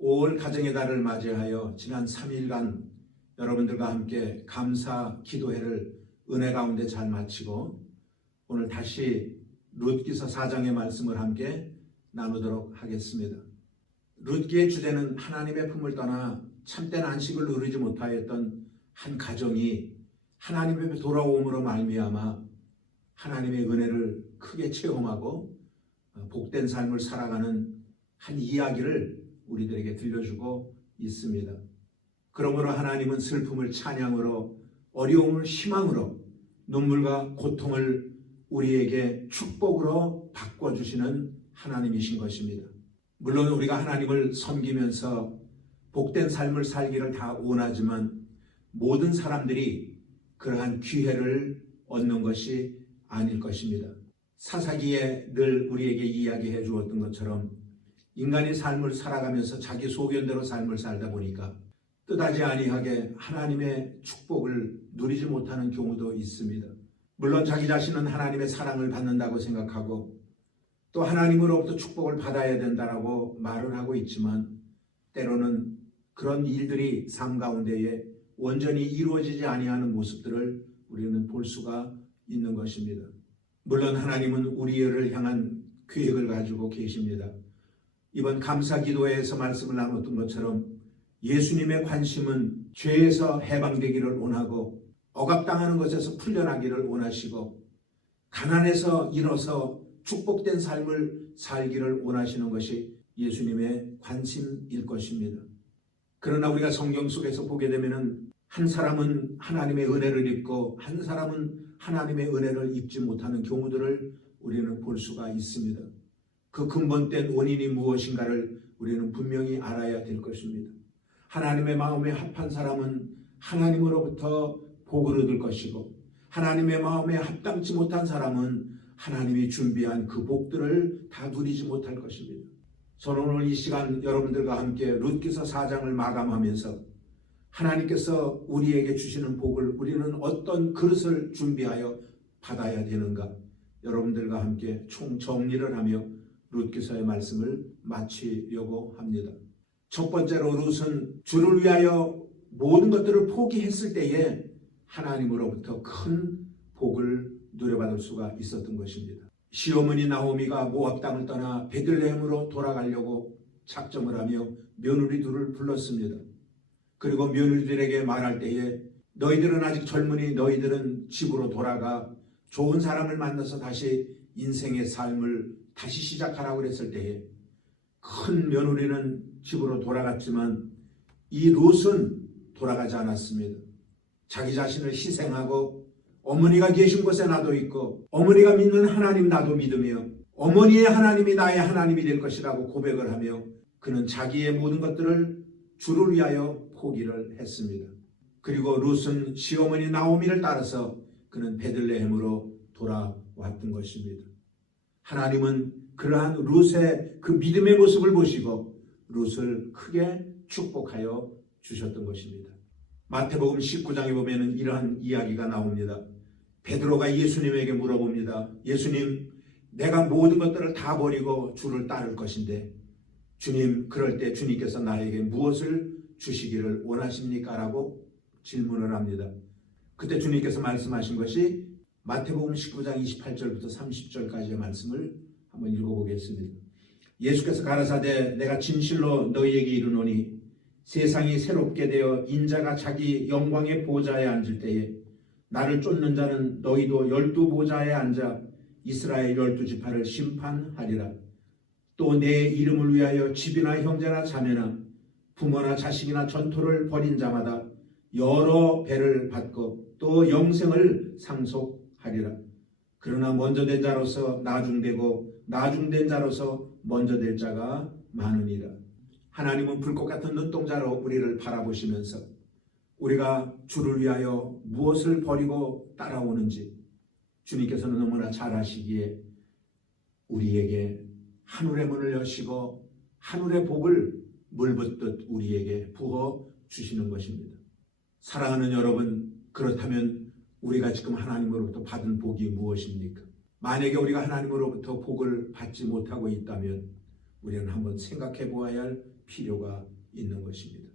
5월 가정의 달을 맞이하여 지난 3일간 여러분들과 함께 감사 기도회를 은혜 가운데 잘 마치고 오늘 다시 룻기서 4장의 말씀을 함께 나누도록 하겠습니다. 룻기의 주제는 하나님의 품을 떠나 참된 안식을 누리지 못하였던 한 가정이 하나님의 돌아옴으로 말미암아 하나님의 은혜를 크게 체험하고 복된 삶을 살아가는 한 이야기를 우리들에게 들려주고 있습니다. 그러므로 하나님은 슬픔을 찬양으로, 어려움을 희망으로, 눈물과 고통을 우리에게 축복으로 바꿔주시는 하나님이신 것입니다. 물론 우리가 하나님을 섬기면서 복된 삶을 살기를 다 원하지만 모든 사람들이 그러한 기회를 얻는 것이 아닐 것입니다. 사사기에 늘 우리에게 이야기해 주었던 것처럼 인간이 삶을 살아가면서 자기 소견대로 삶을 살다 보니까 뜻하지 아니하게 하나님의 축복을 누리지 못하는 경우도 있습니다. 물론 자기 자신은 하나님의 사랑을 받는다고 생각하고 또 하나님으로부터 축복을 받아야 된다라고 말을 하고 있지만 때로는 그런 일들이 삶 가운데에 온전히 이루어지지 아니하는 모습들을 우리는 볼 수가 있는 것입니다. 물론 하나님은 우리를 향한 계획을 가지고 계십니다. 이번 감사기도회에서 말씀을 나눴던 것처럼 예수님의 관심은 죄에서 해방되기를 원하고 억압당하는 것에서 풀려나기를 원하시고 가난에서 일어서 축복된 삶을 살기를 원하시는 것이 예수님의 관심일 것입니다. 그러나 우리가 성경 속에서 보게 되면 한 사람은 하나님의 은혜를 입고 한 사람은 하나님의 은혜를 입지 못하는 경우들을 우리는 볼 수가 있습니다. 그 근본된 원인이 무엇인가를 우리는 분명히 알아야 될 것입니다. 하나님의 마음에 합한 사람은 하나님으로부터 복을 얻을 것이고 하나님의 마음에 합당치 못한 사람은 하나님이 준비한 그 복들을 다 누리지 못할 것입니다. 저는 오늘 이 시간 여러분들과 함께 룻기서 4장을 마감하면서 하나님께서 우리에게 주시는 복을 우리는 어떤 그릇을 준비하여 받아야 되는가 여러분들과 함께 총정리를 하며 룻기서의 말씀을 마치려고 합니다. 첫 번째로 룻은 주를 위하여 모든 것들을 포기했을 때에 하나님으로부터 큰 복을 누려받을 수가 있었던 것입니다. 시어머니 나오미가 모압 땅을 떠나 베들레헴으로 돌아가려고 작정을 하며 며느리 둘을 불렀습니다. 그리고 며느리들에게 말할 때에 너희들은 아직 젊으니 너희들은 집으로 돌아가 좋은 사람을 만나서 다시 인생의 삶을 다시 시작하라고 그랬을 때에 큰 며느리는 집으로 돌아갔지만 이 룻은 돌아가지 않았습니다. 자기 자신을 희생하고 어머니가 계신 곳에 나도 있고 어머니가 믿는 하나님 나도 믿으며 어머니의 하나님이 나의 하나님이 될 것이라고 고백을 하며 그는 자기의 모든 것들을 주를 위하여 포기를 했습니다. 그리고 룻은 시어머니 나오미를 따라서 그는 베들레헴으로 돌아왔던 것입니다. 하나님은 그러한 룻의 그 믿음의 모습을 보시고 룻을 크게 축복하여 주셨던 것입니다. 마태복음 19장에 보면 이러한 이야기가 나옵니다. 베드로가 예수님에게 물어봅니다. 예수님, 내가 모든 것들을 다 버리고 주를 따를 것인데 주님, 그럴 때 주님께서 나에게 무엇을 주시기를 원하십니까? 라고 질문을 합니다. 그때 주님께서 말씀하신 것이 마태복음 19장 28절부터 30절까지의 말씀을 한번 읽어보겠습니다. 예수께서 가라사대 내가 진실로 너희에게 이르노니 세상이 새롭게 되어 인자가 자기 영광의 보좌에 앉을 때에 나를 쫓는 자는 너희도 12보좌에 앉아 이스라엘 12지파를 심판하리라. 또 내 이름을 위하여 집이나 형제나 자매나 부모나 자식이나 전토를 벌인 자마다 여러 배를 받고 또 영생을 상속하리라. 그러나 먼저 된 자로서 나중되고 나중된 자로서 먼저 될 자가 많으니라. 하나님은 불꽃 같은 눈동자로 우리를 바라보시면서 우리가 주를 위하여 무엇을 버리고 따라오는지 주님께서는 너무나 잘 아시기에 우리에게 하늘의 문을 여시고 하늘의 복을 물붓듯 우리에게 부어 주시는 것입니다. 사랑하는 여러분, 그렇다면 우리가 지금 하나님으로부터 받은 복이 무엇입니까? 만약에 우리가 하나님으로부터 복을 받지 못하고 있다면 우리는 한번 생각해 보아야 할 필요가 있는 것입니다.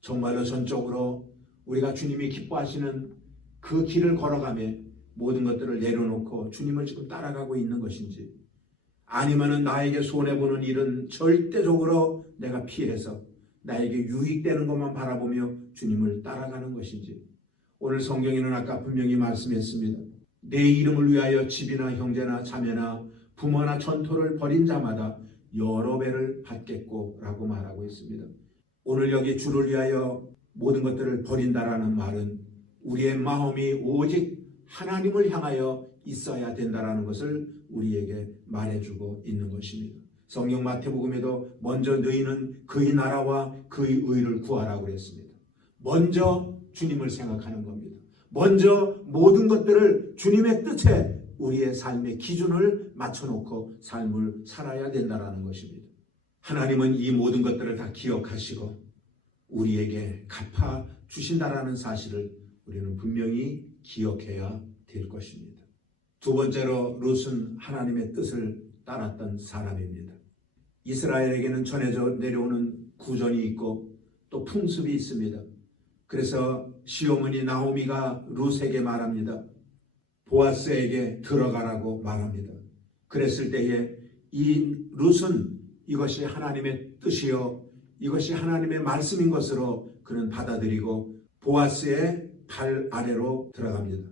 정말로 전적으로 우리가 주님이 기뻐하시는 그 길을 걸어가며 모든 것들을 내려놓고 주님을 지금 따라가고 있는 것인지, 아니면은 나에게 손해보는 일은 절대적으로 내가 피해서 나에게 유익되는 것만 바라보며 주님을 따라가는 것인지. 오늘 성경에는 아까 분명히 말씀했습니다. 내 이름을 위하여 집이나 형제나 자매나 부모나 전토를 벌인 자마다 여러 배를 받겠고 라고 말하고 있습니다. 오늘 여기 주를 위하여 모든 것들을 버린다라는 말은 우리의 마음이 오직 하나님을 향하여 있어야 된다라는 것을 우리에게 말해주고 있는 것입니다. 성경 마태복음에도 먼저 너희는 그의 나라와 그의 의를 구하라고 그랬습니다. 먼저 주님을 생각하는 겁니다. 먼저 모든 것들을 주님의 뜻에 우리의 삶의 기준을 맞춰놓고 삶을 살아야 된다는 것입니다. 하나님은 이 모든 것들을 다 기억하시고 우리에게 갚아 주신다라는 사실을 우리는 분명히 기억해야 될 것입니다. 두 번째로 룻은 하나님의 뜻을 따랐던 사람입니다. 이스라엘에게는 전해져 내려오는 구전이 있고 또 풍습이 있습니다. 그래서 시어머니 나오미가 룻에게 말합니다. 보아스에게 들어가라고 말합니다. 그랬을 때에 이 룻은 이것이 하나님의 뜻이요, 이것이 하나님의 말씀인 것으로 그는 받아들이고 보아스의 발 아래로 들어갑니다.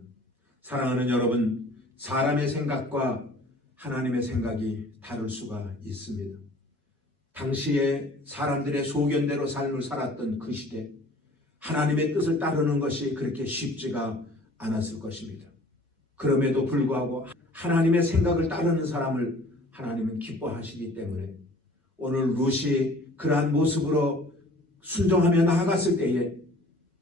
사랑하는 여러분, 사람의 생각과 하나님의 생각이 다를 수가 있습니다. 당시에 사람들의 소견대로 삶을 살았던 그 시대, 하나님의 뜻을 따르는 것이 그렇게 쉽지가 않았을 것입니다. 그럼에도 불구하고 하나님의 생각을 따르는 사람을 하나님은 기뻐하시기 때문에 오늘 룻이 그러한 모습으로 순종하며 나아갔을 때에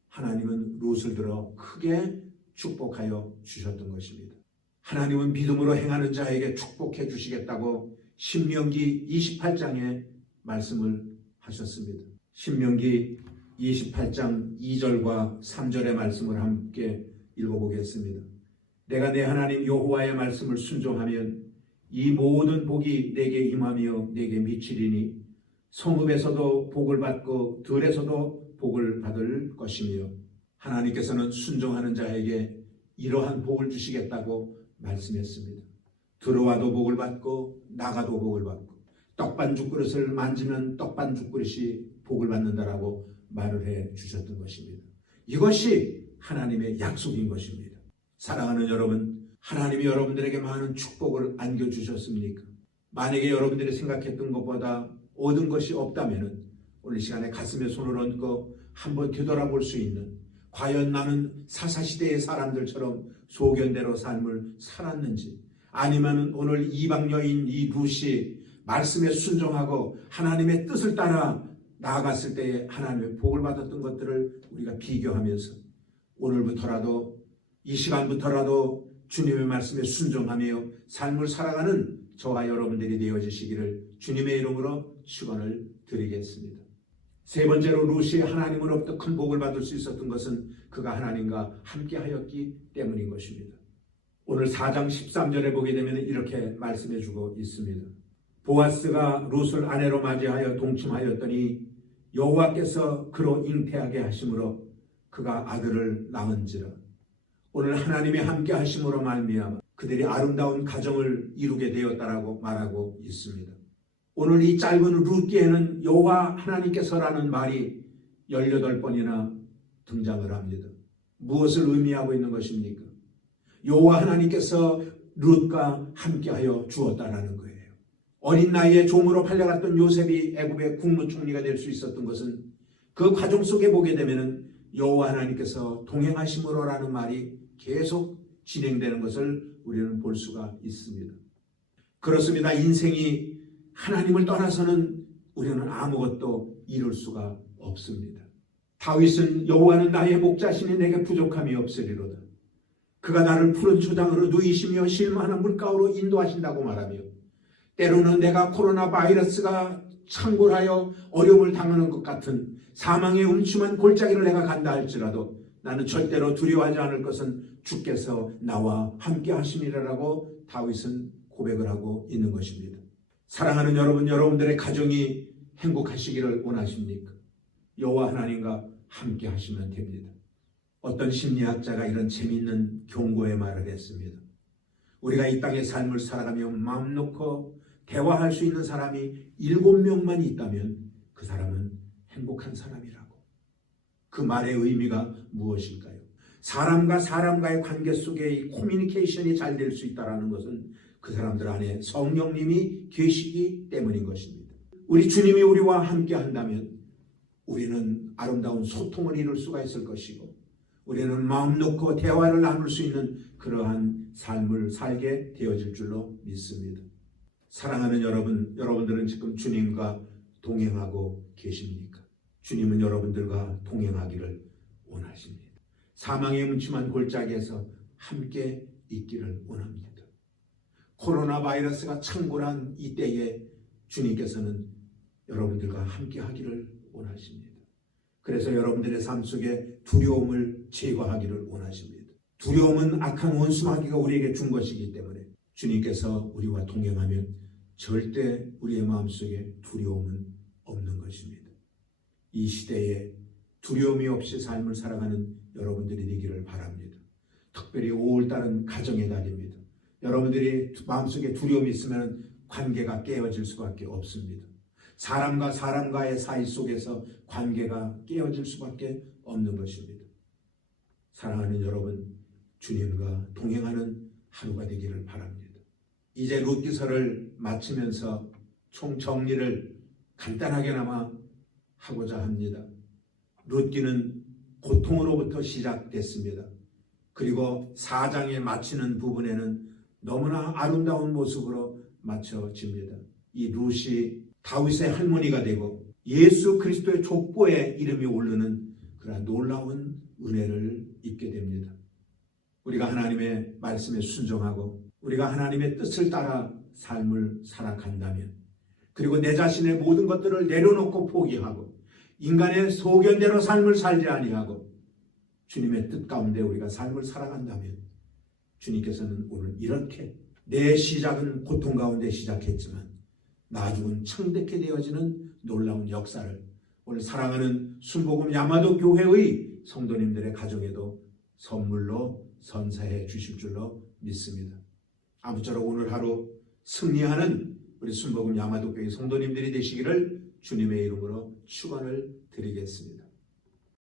하나님은 룻을 들어 크게 축복하여 주셨던 것입니다. 하나님은 믿음으로 행하는 자에게 축복해 주시겠다고 신명기 28장에 말씀을 하셨습니다. 신명기 28장 2절과 3절의 말씀을 함께 읽어보겠습니다. 내가 내 하나님 여호와의 말씀을 순종하면 이 모든 복이 내게 임하며 내게 미치리니 성읍에서도 복을 받고 들에서도 복을 받을 것이며, 하나님께서는 순종하는 자에게 이러한 복을 주시겠다고 말씀했습니다. 들어와도 복을 받고 나가도 복을 받고 떡반죽 그릇을 만지면 떡반죽 그릇이 복을 받는다라고 말을 해 주셨던 것입니다. 이것이 하나님의 약속인 것입니다. 사랑하는 여러분, 하나님이 여러분들에게 많은 축복을 안겨주셨습니까? 만약에 여러분들이 생각했던 것보다 얻은 것이 없다면 오늘 시간에 가슴에 손을 얹고 한번 되돌아볼 수 있는, 과연 나는 사사시대의 사람들처럼 소견대로 삶을 살았는지, 아니면 오늘 이방 여인 이 룻이 말씀에 순종하고 하나님의 뜻을 따라 나아갔을 때에 하나님의 복을 받았던 것들을 우리가 비교하면서 오늘부터라도, 이 시간부터라도 주님의 말씀에 순종하며 삶을 살아가는 저와 여러분들이 되어지시기를 주님의 이름으로 축원을 드리겠습니다. 세 번째로 룻이 하나님으로부터 큰 복을 받을 수 있었던 것은 그가 하나님과 함께 하였기 때문인 것입니다. 오늘 4장 13절에 보게 되면 이렇게 말씀해 주고 있습니다. 보아스가 룻을 아내로 맞이하여 동침하였더니 여호와께서 그로 잉태하게 하심으로 그가 아들을 낳은지라. 오늘 하나님의 함께 하심으로 말미암아 그들이 아름다운 가정을 이루게 되었다라고 말하고 있습니다. 오늘 이 짧은 룻기에는 여호와 하나님께서라는 말이 18번이나 등장을 합니다. 무엇을 의미하고 있는 것입니까? 여호와 하나님께서 룻과 함께하여 주었다라는 거예요. 어린 나이에 종으로 팔려갔던 요셉이 애굽의 국무총리가 될 수 있었던 것은 그 과정 속에 보게 되면 여호와 하나님께서 동행하심으로라는 말이 계속 진행되는 것을 우리는 볼 수가 있습니다. 그렇습니다. 인생이 하나님을 떠나서는 우리는 아무것도 이룰 수가 없습니다. 다윗은 여호와는 나의 목자시니 내게 부족함이 없으리로다. 그가 나를 푸른 초장으로 누이시며 실만한 물가로 인도하신다고 말하며, 때로는 내가 코로나 바이러스가 창궐하여 어려움을 당하는 것 같은 사망의 음침한 골짜기를 내가 간다 할지라도 나는 절대로 두려워하지 않을 것은 주께서 나와 함께 하심이라라고 다윗은 고백을 하고 있는 것입니다. 사랑하는 여러분, 여러분들의 가정이 행복하시기를 원하십니까? 여호와 하나님과 함께 하시면 됩니다. 어떤 심리학자가 이런 재미있는 경고의 말을 했습니다. 우리가 이 땅의 삶을 살아가며 마음 놓고 대화할 수 있는 사람이 7명만 있다면 그 사람은 행복한 사람이라고. 그 말의 의미가 무엇일까요? 사람과 사람과의 관계 속에 이 커뮤니케이션이 잘 될 수 있다는 것은 그 사람들 안에 성령님이 계시기 때문인 것입니다. 우리 주님이 우리와 함께 한다면 우리는 아름다운 소통을 이룰 수가 있을 것이고 우리는 마음 놓고 대화를 나눌 수 있는 그러한 삶을 살게 되어질 줄로 믿습니다. 사랑하는 여러분, 여러분들은 지금 주님과 동행하고 계십니까? 주님은 여러분들과 동행하기를 원하십니다. 사망의 음침한 골짜기에서 함께 있기를 원합니다. 코로나 바이러스가 창궐한 이때에 주님께서는 여러분들과 함께 하기를 원하십니다. 그래서 여러분들의 삶 속에 두려움을 제거하기를 원하십니다. 두려움은 악한 원수마귀가 우리에게 준 것이기 때문에 주님께서 우리와 동행하면 절대 우리의 마음속에 두려움은 없는 것입니다. 이 시대에 두려움이 없이 삶을 살아가는 여러분들이 되기를 바랍니다. 특별히 5월달은 가정의 달입니다. 여러분들이 마음속에 두려움이 있으면 관계가 깨어질 수밖에 없습니다. 사람과 사람과의 사이 속에서 관계가 깨어질 수밖에 없는 것입니다. 사랑하는 여러분, 주님과 동행하는 하루가 되기를 바랍니다. 이제 룻기서를 마치면서 총정리를 간단하게나마 하고자 합니다. 룻기는 고통으로부터 시작됐습니다. 그리고 4장에 마치는 부분에는 너무나 아름다운 모습으로 마쳐집니다. 이 룻이 다윗의 할머니가 되고 예수 그리스도의 족보에 이름이 오르는 그러한 놀라운 은혜를 입게 됩니다. 우리가 하나님의 말씀에 순종하고 우리가 하나님의 뜻을 따라 삶을 살아간다면, 그리고 내 자신의 모든 것들을 내려놓고 포기하고 인간의 소견대로 삶을 살지 아니하고 주님의 뜻 가운데 우리가 삶을 살아간다면 주님께서는 오늘 이렇게 내 시작은 고통 가운데 시작했지만 나중은 창대케 되어지는 놀라운 역사를 오늘 사랑하는 순복음 야마도 교회의 성도님들의 가정에도 선물로 선사해 주실 줄로 믿습니다. 아무쪼록 오늘 하루 승리하는 우리 순복음 야마도 교회 성도님들이 되시기를 주님의 이름으로 축원을 드리겠습니다.